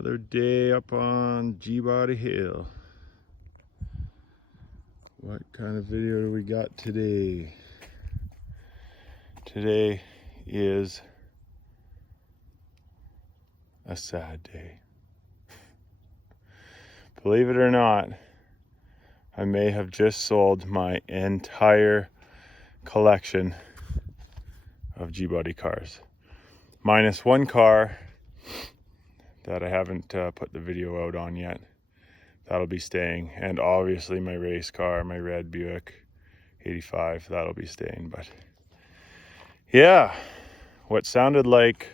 Another day up on G-Body Hill. What kind of video do we got today? Today is a sad day. Believe it or not, I may have just sold my entire collection of G-Body cars. Minus one car that I haven't put the video out on yet. That'll be staying. And obviously my race car, my red Buick 85, that'll be staying. But yeah, what sounded like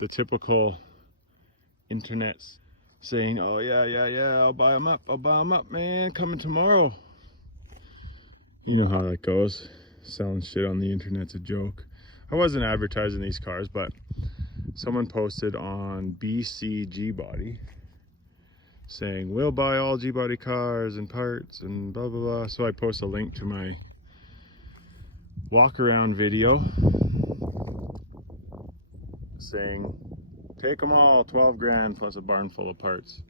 the typical internets saying, oh yeah, I'll buy them up, man, coming tomorrow. You know how that goes. Selling shit on the internet's a joke. I wasn't advertising these cars, but someone posted on BC G-Body saying, we'll buy all G-Body cars and parts and blah, blah, blah. So I post a link to my walk around video saying, take them all, 12 grand plus a barn full of parts.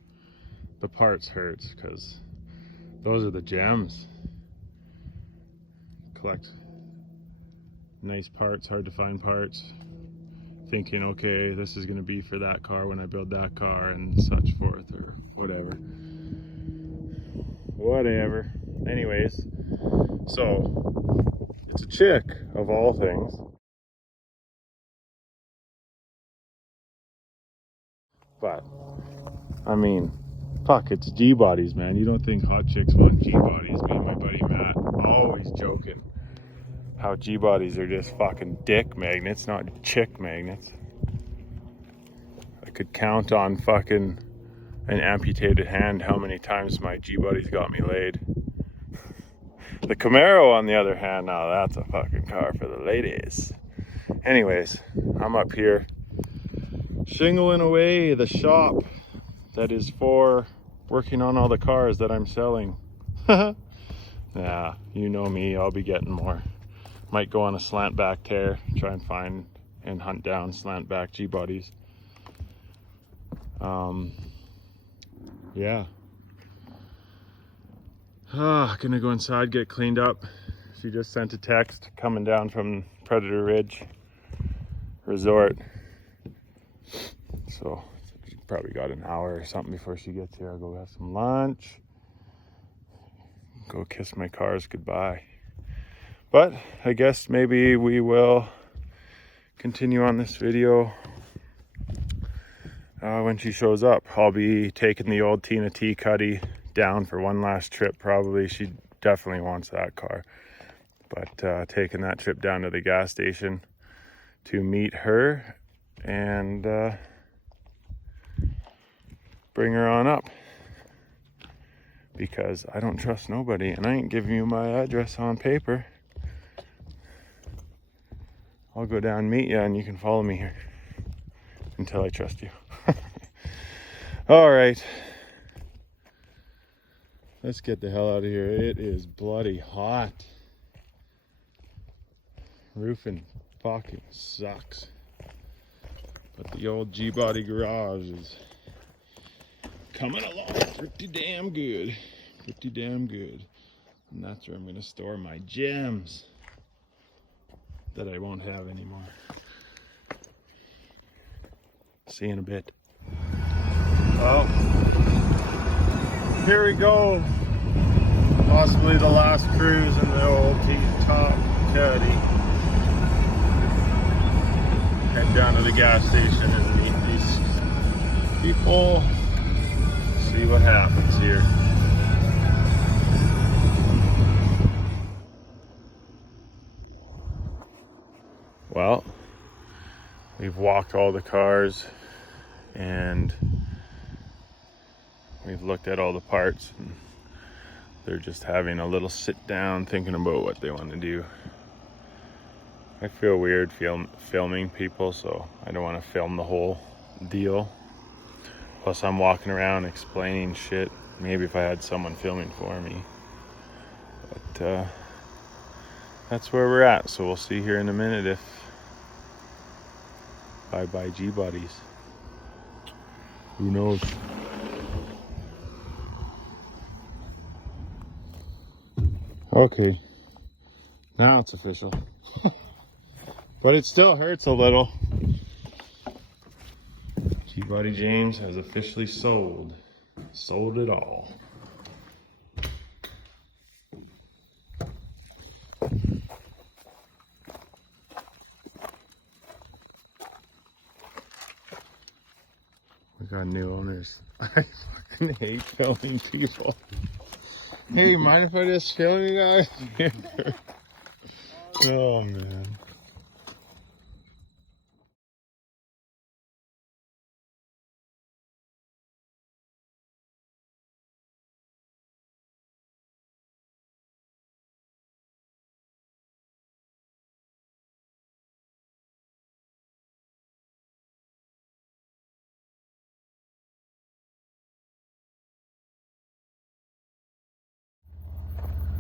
The parts hurts because those are the gems. Collect nice parts, hard to find parts. Thinking, okay, this is going to be for that car when I build that car and such forth, or whatever. Anyways, so it's a chick of all things. But I mean, fuck, it's G-Bodies, man. You don't think hot chicks want G-Bodies? Me and my buddy Matt always joking how G-Bodies are just fucking dick magnets, not chick magnets. I could count on fucking an amputated hand how many times my G-Bodies got me laid. The Camaro, on the other hand, now that's a fucking car for the ladies. Anyways, I'm up here shingling away the shop that is for working on all the cars that I'm selling. Nah, you know me, I'll be getting more. Might go on a slant back tear, try and find and hunt down slant back G-Bodies. Yeah. Gonna go inside, get cleaned up. She just sent a text coming down from Predator Ridge Resort. So she probably got an hour or something before she gets here. I'll go have some lunch. Go kiss my cars goodbye. But I guess maybe we will continue on this video when she shows up. I'll be taking the old Tina T Cuddy down for one last trip probably. She definitely wants that car. But taking that trip down to the gas station to meet her and bring her on up. Because I don't trust nobody and I ain't giving you my address on paper. I'll go down and meet you and you can follow me here until I trust you. All right. Let's get the hell out of here. It is bloody hot. Roofing fucking sucks. But the old G-Body garage is coming along pretty damn good. Pretty damn good. And that's where I'm going to store my gems that I won't have anymore. See you in a bit. Well, here we go. Possibly the last cruise in the old T-top Cuddy. Head down to the gas station and meet these people. See what happens here. Well, we've walked all the cars and we've looked at all the parts and they're just having a little sit down thinking about what they want to do. I feel weird filming people, so I don't want to film the whole deal. Plus I'm walking around explaining shit. Maybe if I had someone filming for me. But that's where we're at. So we'll see here in a minute if bye-bye G-Bodies. Who knows? Okay, now it's official. But it still hurts a little. Gbodyjames has officially sold. Sold it all. We got new owners. I fucking hate filming people. Hey, mind if I just film you guys? Oh man.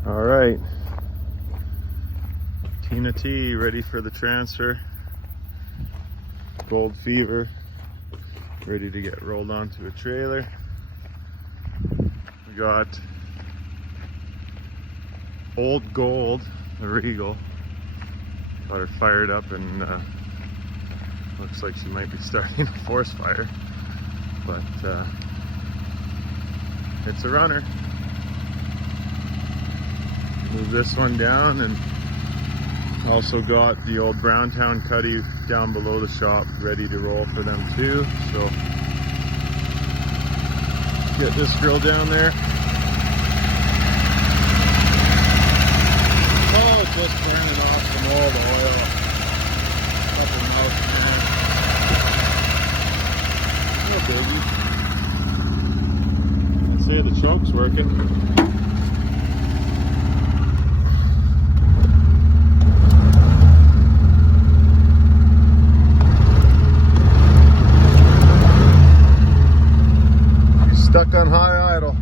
All right. Tina T ready for the transfer. Gold Fever ready to get rolled onto a trailer. We got Old Gold, the Regal. Got her fired up and looks like she might be starting a forest fire. But it's a runner. Move this one down, and also got the old Browntown Cuddy down below the shop ready to roll for them too. So get this girl down there. Oh, just burning off some old oil. Couple mouths in there. No biggie. I'd say the choke's working. Stuck on high idle.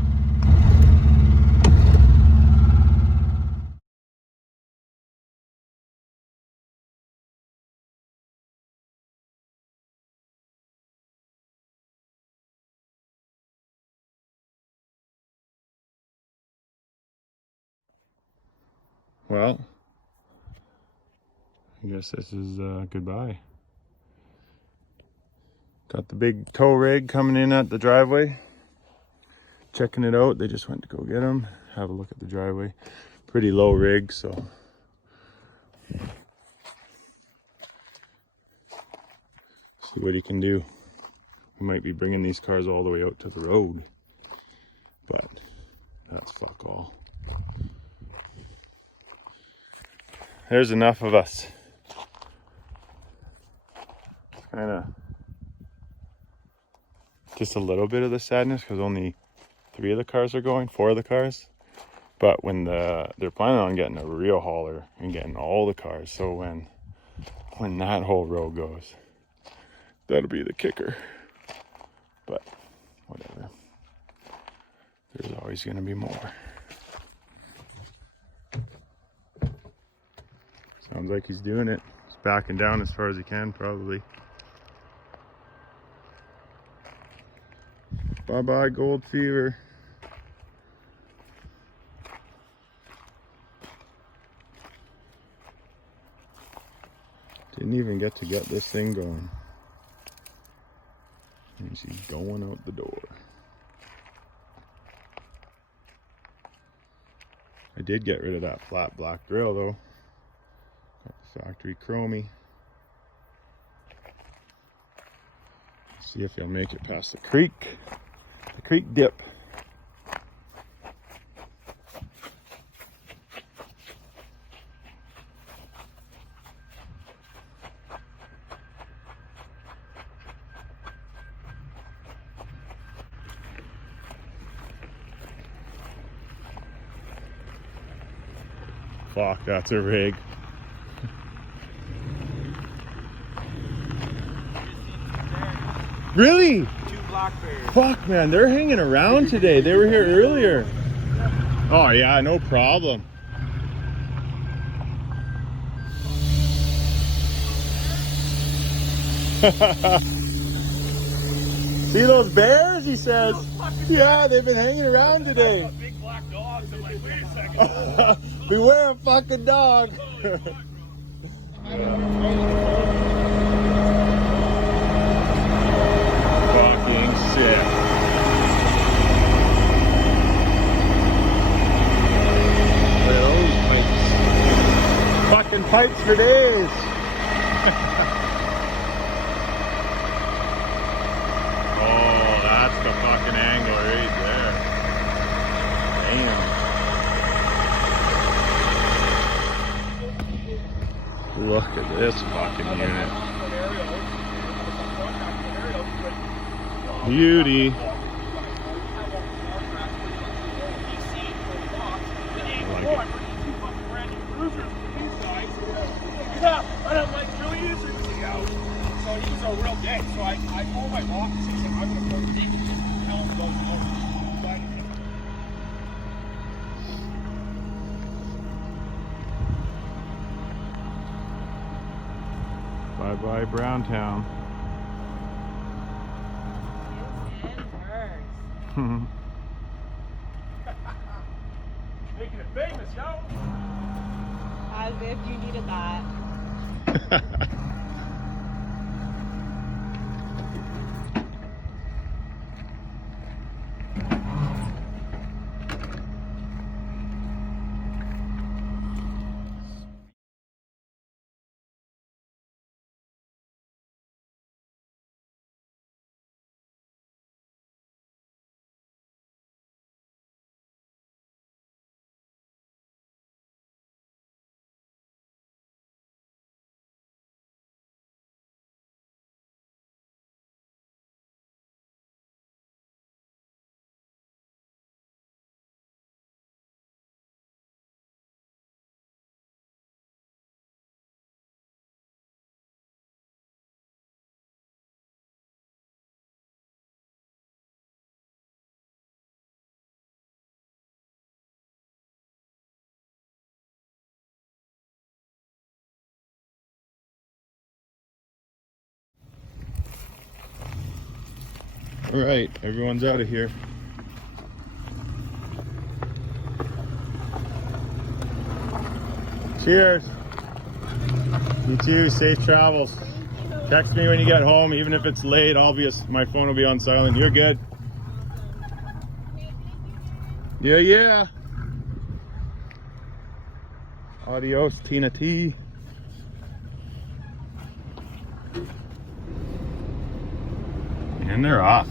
Well, I guess this is goodbye. Got the big tow rig coming in at the driveway. Checking it out. They just went to go get them. Have a look at the driveway. Pretty low rig, so see what he can do. We might be bringing these cars all the way out to the road, but that's fuck all. There's enough of us. Kind of just a little bit of the sadness because only 3 of the cars are going, 4 of the cars. But when they're planning on getting a real hauler and getting all the cars, so when that whole row goes, that'll be the kicker. But whatever. There's always going to be more. Sounds like he's doing it. He's backing down as far as he can, probably. Bye-bye, Gold Fever. Didn't even get to get this thing going. And she's going out the door. I did get rid of that flat black grill though. Got the factory chromie. See if you'll make it past the creek dip. Fuck, that's a rig. Really? 2 blackberries. Fuck, man, they're hanging around today. They were here earlier. Oh yeah, no problem. See those bears? He says. Yeah, they've been hanging around today. Big black dogs. I'm like, wait a second. Beware a fucking dog. Fucking sick. Look at those pipes. Fucking pipes for days. Oh, that's the fucking angle right there. Damn. Look at this fucking unit. Beauty. Yeah, and I'm like, really easy to see out. So he's a real dick. So I told my boss, he said, I'm going to put the table and tell him about Bye-bye, Browntown. Making it famous, yo. As if you needed that. All right, everyone's out of here. Cheers. You too. Safe travels. Text me when you get home, even if it's late. My phone will be on silent. You're good. Yeah, yeah. Adios, Tina T. And they're off.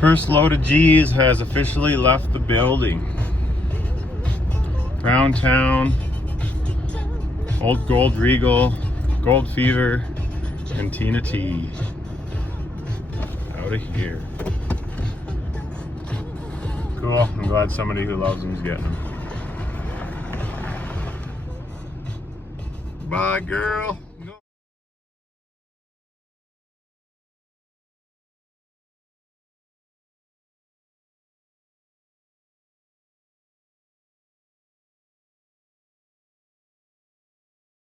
First load of G's has officially left the building. Browntown, Old Gold Regal, Gold Fever, and Tina T. Out of here. Cool. I'm glad somebody who loves them is getting them. Bye, girl.